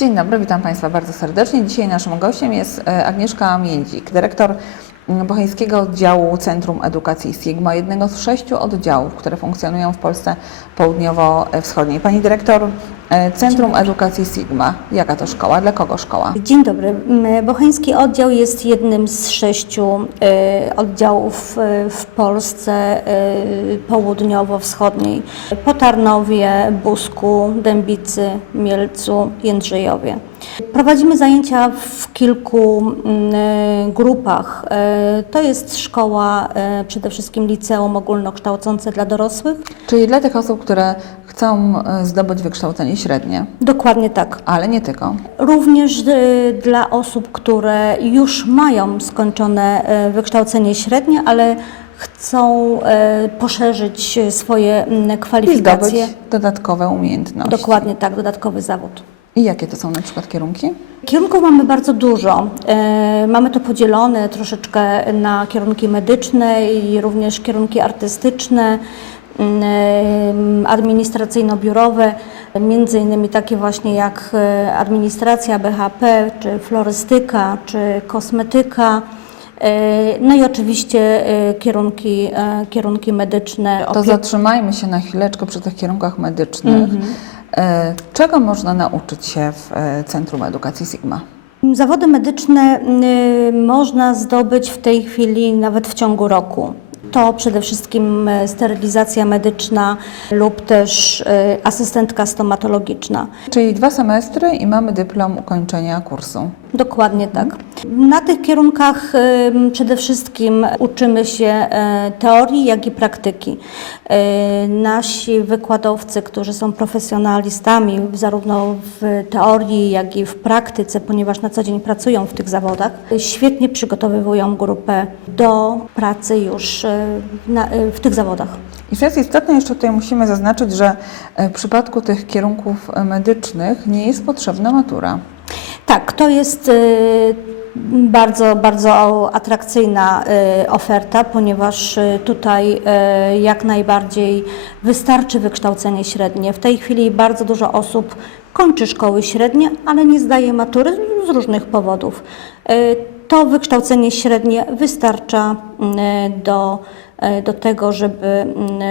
Dzień dobry, witam Państwa bardzo serdecznie. Dzisiaj naszym gościem jest e, Agnieszka Międzik, dyrektor Bocheńskiego Oddziału Centrum Edukacji Sigma, jednego z sześciu oddziałów, które funkcjonują w Polsce Południowo-Wschodniej. Pani dyrektor, e, Centrum Edukacji Sigma, jaka to szkoła? Dla kogo szkoła? Dzień dobry. Bocheński oddział jest jednym z sześciu e, oddziałów e, w Polsce południowo-wschodniej. Po Tarnowie, Busku, Dębicy, Mielcu, Jędrzejowie. Prowadzimy zajęcia w kilku mm, e, grupach. E, To jest szkoła e, przede wszystkim liceum ogólnokształcące dla dorosłych. Czyli dla tych osób, które chcą zdobyć wykształcenie średnie, Dokładnie tak. ale nie tylko. Również dla osób, które już mają skończone wykształcenie średnie, ale chcą poszerzyć swoje mm, I zdobyć kwalifikacje. dodatkowe umiejętności. Dokładnie tak, dodatkowy zawód. I jakie to są na przykład kierunki? Kierunków mamy bardzo dużo. E, Mamy to podzielone troszeczkę na kierunki medyczne i również kierunki artystyczne, mm, administracyjno-biurowe, między innymi takie właśnie jak e, administracja BHP, czy florystyka, czy kosmetyka. E, No i oczywiście e, kierunki, e, kierunki medyczne. To zatrzymajmy się na chwileczkę przy tych kierunkach medycznych. E, Czego można nauczyć się w e, Centrum Edukacji Sigma? Zawody medyczne y, można zdobyć w tej chwili nawet w ciągu roku. To przede wszystkim y, sterylizacja medyczna lub też asystentka stomatologiczna. Czyli dwa semestry i mamy dyplom ukończenia kursu. Dokładnie tak. Na tych kierunkach przede wszystkim uczymy się y, teorii, jak i praktyki. Y, Nasi wykładowcy, którzy są profesjonalistami zarówno w teorii, jak i w praktyce, ponieważ na co dzień pracują w tych zawodach, świetnie przygotowywują grupę do pracy już y, w tych zawodach. I co jest istotne, jeszcze tutaj musimy zaznaczyć, że e, w przypadku tych kierunków e, medycznych nie jest potrzebna matura. Tak, to jest y, bardzo, bardzo atrakcyjna y, oferta, ponieważ y, tutaj jak najbardziej wystarczy wykształcenie średnie. W tej chwili bardzo dużo osób kończy szkoły średnie, ale nie zdaje matury z różnych powodów. To wykształcenie średnie wystarcza do, do tego, żeby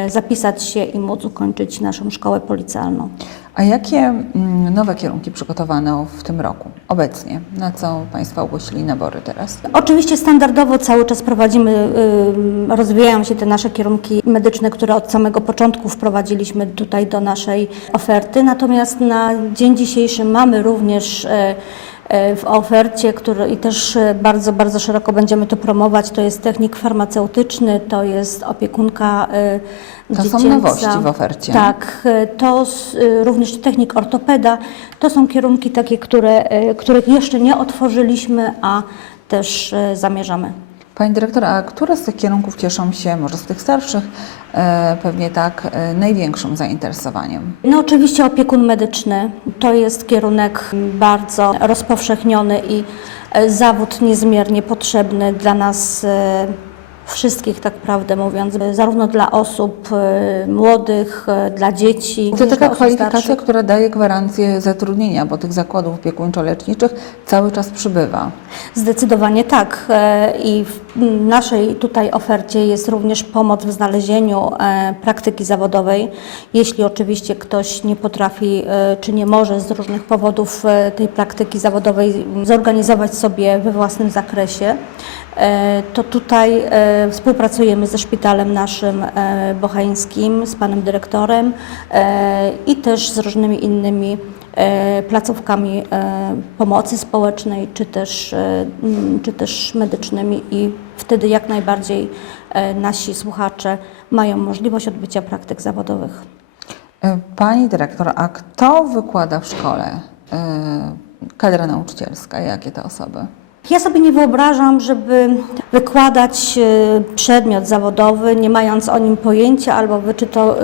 zapisać się i móc ukończyć naszą szkołę policjalną. A jakie mm, nowe kierunki przygotowano w tym roku, obecnie? Na co Państwo ogłosili nabory teraz? Oczywiście standardowo cały czas prowadzimy, rozwijają się te nasze kierunki medyczne, które od samego początku wprowadziliśmy tutaj do naszej oferty. Natomiast na dzień dzisiejszy mamy również y, w ofercie, który i też y, bardzo, bardzo szeroko będziemy to promować, to jest technik farmaceutyczny, to jest opiekunka To są dziecięca. nowości w ofercie. Tak, to również technik ortopeda. To są kierunki takie, które, których jeszcze nie otworzyliśmy, a też zamierzamy. Pani dyrektor, a które z tych kierunków cieszą się, może z tych starszych, e, pewnie tak, e, największym zainteresowaniem? No oczywiście opiekun medyczny to jest kierunek bardzo rozpowszechniony i e, zawód niezmiernie potrzebny dla nas wszystkich, tak prawdę mówiąc, zarówno dla osób e, młodych, e, dla dzieci. To taka kwalifikacja, starszych. która daje gwarancję zatrudnienia, bo tych zakładów opiekuńczo-leczniczych cały czas przybywa. Zdecydowanie tak. E, I w naszej tutaj ofercie jest również pomoc w znalezieniu e, praktyki zawodowej. Jeśli oczywiście ktoś nie potrafi e, czy nie może z różnych powodów tej praktyki zawodowej zorganizować sobie we własnym zakresie, to tutaj współpracujemy ze szpitalem naszym e, bocheńskim, z panem dyrektorem e, i też z różnymi innymi e, placówkami e, pomocy społecznej czy też, e, czy też medycznymi i wtedy jak najbardziej e, nasi słuchacze mają możliwość odbycia praktyk zawodowych. E, Pani dyrektor, a kto wykłada w szkole? E, Kadra nauczycielska, jakie to osoby? Ja sobie nie wyobrażam, żeby wykładać e, przedmiot zawodowy, nie mając o nim pojęcia albo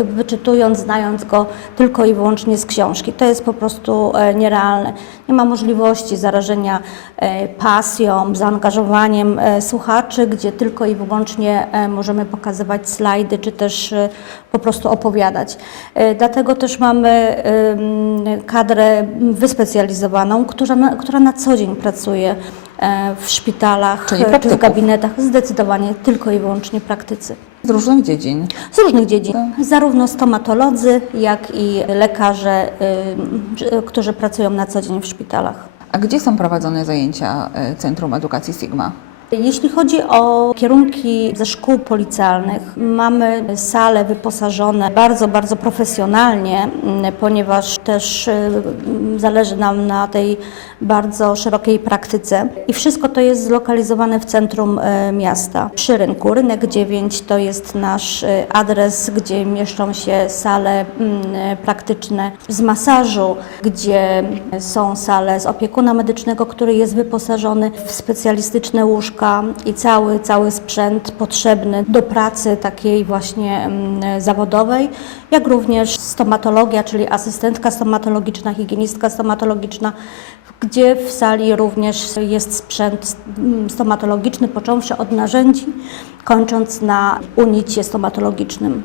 wyczytując, znając go tylko i wyłącznie z książki. To jest po prostu e, nierealne. Nie ma możliwości zarażenia e, pasją, zaangażowaniem słuchaczy, gdzie tylko i wyłącznie możemy pokazywać slajdy, czy też po prostu opowiadać. Dlatego też mamy kadrę wyspecjalizowaną, która na, co dzień pracuje w szpitalach Czyli e, czy w praktyków. gabinetach. Zdecydowanie tylko i wyłącznie praktycy. Z różnych dziedzin. Z różnych dziedzin. Zarówno stomatolodzy, jak i lekarze, y, którzy pracują na co dzień w szpitalach. A gdzie są prowadzone zajęcia e, Centrum Edukacji Sigma? Jeśli chodzi o kierunki ze szkół policjalnych, mamy sale wyposażone bardzo, bardzo profesjonalnie, mm, ponieważ też mm, zależy nam na tej bardzo szerokiej praktyce. I wszystko to jest zlokalizowane w centrum y, miasta, przy rynku. Rynek 9 to jest nasz y, adres, gdzie mieszczą się sale mm, praktyczne z masażu, gdzie są sale z opiekuna medycznego, który jest wyposażony w specjalistyczne łóżka i cały, cały sprzęt potrzebny do pracy takiej właśnie mm, zawodowej, jak również stomatologia, czyli asystentka stomatologiczna, higienistka stomatologiczna, gdzie w sali również jest sprzęt mm, stomatologiczny, począwszy od narzędzi, kończąc na unicie stomatologicznym.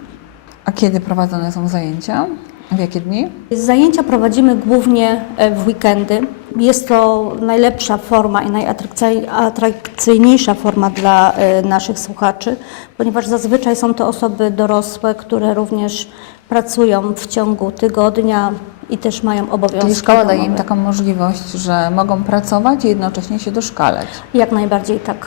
A kiedy prowadzone są zajęcia? W jakie dni? Zajęcia prowadzimy głównie e, w weekendy. Jest to najlepsza forma i najatrakcyjniejsza forma dla e, naszych słuchaczy, ponieważ zazwyczaj są to osoby dorosłe, które również pracują w ciągu tygodnia i też mają obowiązki. Czyli szkoła daje im taką możliwość, że mogą pracować i jednocześnie się doszkalać. Jak najbardziej tak.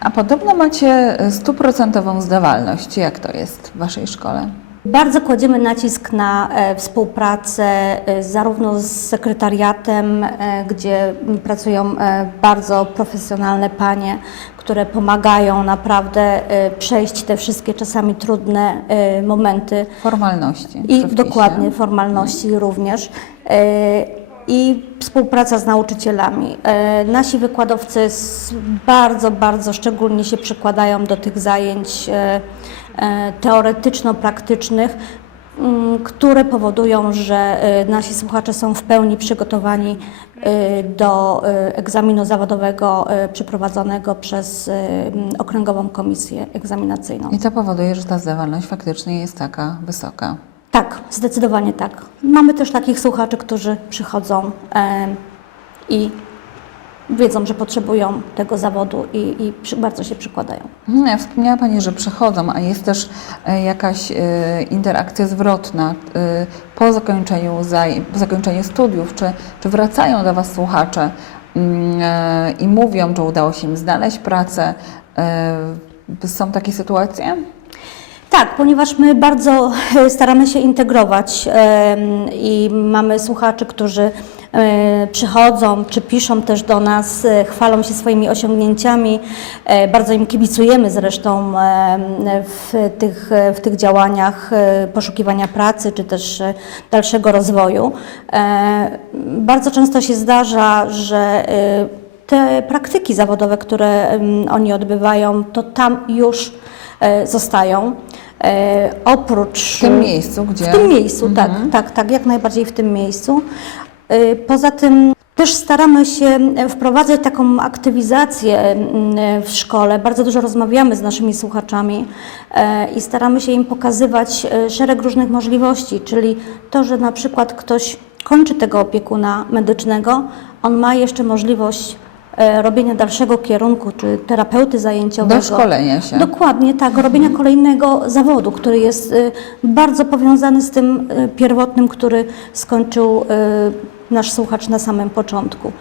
A podobno macie e, stuprocentową zdawalność. Jak to jest w Waszej szkole? Bardzo kładziemy nacisk na e, współpracę e, zarówno z sekretariatem, e, gdzie pracują bardzo profesjonalne panie, które pomagają naprawdę przejść te wszystkie czasami trudne momenty Formalności. i dokładnie formalności również. E, I współpraca z nauczycielami. Nasi wykładowcy bardzo, bardzo szczególnie się przykładają do tych zajęć teoretyczno-praktycznych, m, które powodują, że e, nasi słuchacze są w pełni przygotowani e, do e, egzaminu zawodowego e, przeprowadzonego przez e, Okręgową Komisję Egzaminacyjną. I to powoduje, że ta zdawalność faktycznie jest taka wysoka. Tak, zdecydowanie tak. Mamy też takich słuchaczy, którzy przychodzą e, i wiedzą, że potrzebują tego zawodu i, i przy, bardzo się przykładają. A Wspomniała Pani, że przychodzą, a jest też e, jakaś e, interakcja zwrotna e, po zakończeniu, po zakończeniu studiów, czy, czy wracają do Was słuchacze mm, i mówią, że udało się im znaleźć pracę. Są takie sytuacje? Tak, ponieważ my bardzo staramy się integrować i mamy słuchaczy, którzy przychodzą czy piszą też do nas, e, chwalą się swoimi osiągnięciami. E, Bardzo im kibicujemy zresztą w tych, w tych działaniach e, poszukiwania pracy czy też e, dalszego rozwoju. E, Bardzo często się zdarza, że e, te praktyki zawodowe, które oni odbywają, to tam już e, zostają. E, oprócz W tym miejscu, gdzie... w tym miejscu, tak, tak, tak, jak najbardziej w tym miejscu. E, Poza tym też staramy się e, wprowadzać taką aktywizację mm, w szkole. Bardzo dużo rozmawiamy z naszymi słuchaczami e, i staramy się im pokazywać e, szereg różnych możliwości, czyli to, że na przykład ktoś kończy tego opiekuna medycznego, on ma jeszcze możliwość e, robienia dalszego kierunku, czy terapeuty zajęciowego. Do szkolenia się. Dokładnie tak, robienia kolejnego zawodu, który jest y, bardzo powiązany z tym y, pierwotnym, który skończył y, nasz słuchacz na samym początku.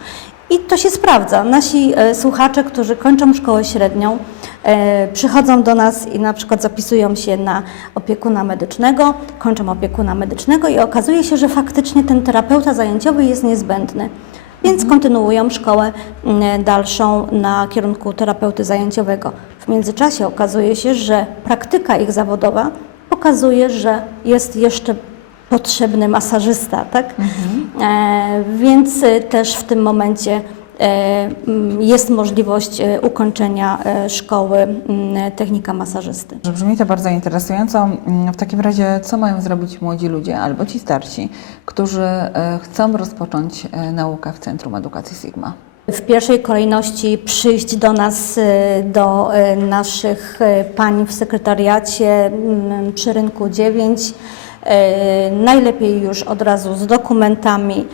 I to się sprawdza. Nasi e, słuchacze, którzy kończą szkołę średnią, e, przychodzą do nas i na przykład zapisują się na opiekuna medycznego, kończą opiekuna medycznego i okazuje się, że faktycznie ten terapeuta zajęciowy jest niezbędny. Więc kontynuują szkołę mm, dalszą na kierunku terapeuty zajęciowego. W międzyczasie okazuje się, że praktyka ich zawodowa pokazuje, że jest jeszcze potrzebny masażysta, tak? E, więc y, też w tym momencie jest możliwość e, ukończenia e, szkoły mm, technika masażysty. Brzmi to bardzo interesująco. Mm, W takim razie, co mają zrobić młodzi ludzie albo ci starsi, którzy e, chcą rozpocząć e, naukę w Centrum Edukacji Sigma? W pierwszej kolejności przyjść do nas, e, do e, naszych e, pań w sekretariacie mm, przy rynku 9. E, Najlepiej już od razu z dokumentami,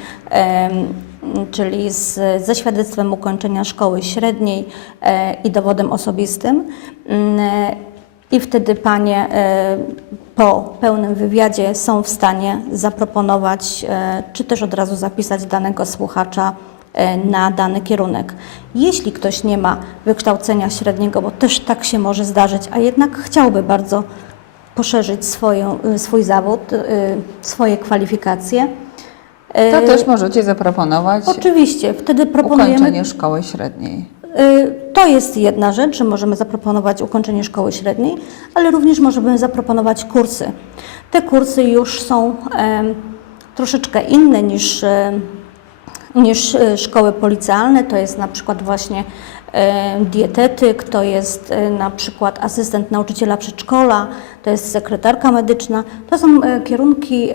czyli z, ze świadectwem ukończenia szkoły średniej e, i dowodem osobistym. Mm, e, I wtedy panie e, po pełnym wywiadzie są w stanie zaproponować, czy też od razu zapisać danego słuchacza na dany kierunek. Jeśli ktoś nie ma wykształcenia średniego, bo też tak się może zdarzyć, a jednak chciałby bardzo poszerzyć swoją, swój zawód, swoje kwalifikacje. To e, też możecie zaproponować Oczywiście, wtedy proponujemy ukończenie szkoły średniej. Y, To jest jedna rzecz, że możemy zaproponować ukończenie szkoły średniej, ale również możemy zaproponować kursy. Te kursy już są em, troszeczkę inne niż, niż e, szkoły policjalne. To jest na przykład właśnie dietetyk, to jest e, na przykład asystent nauczyciela przedszkola, to jest sekretarka medyczna. To są e, kierunki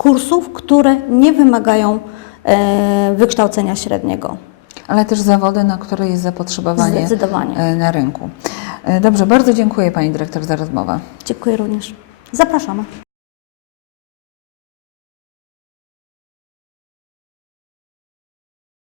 kursów, które nie wymagają e, wykształcenia średniego. Ale też zawody, na które jest zapotrzebowanie e, na rynku. E, Dobrze, bardzo dziękuję Pani Dyrektor za rozmowę. Dziękuję również. Zapraszamy.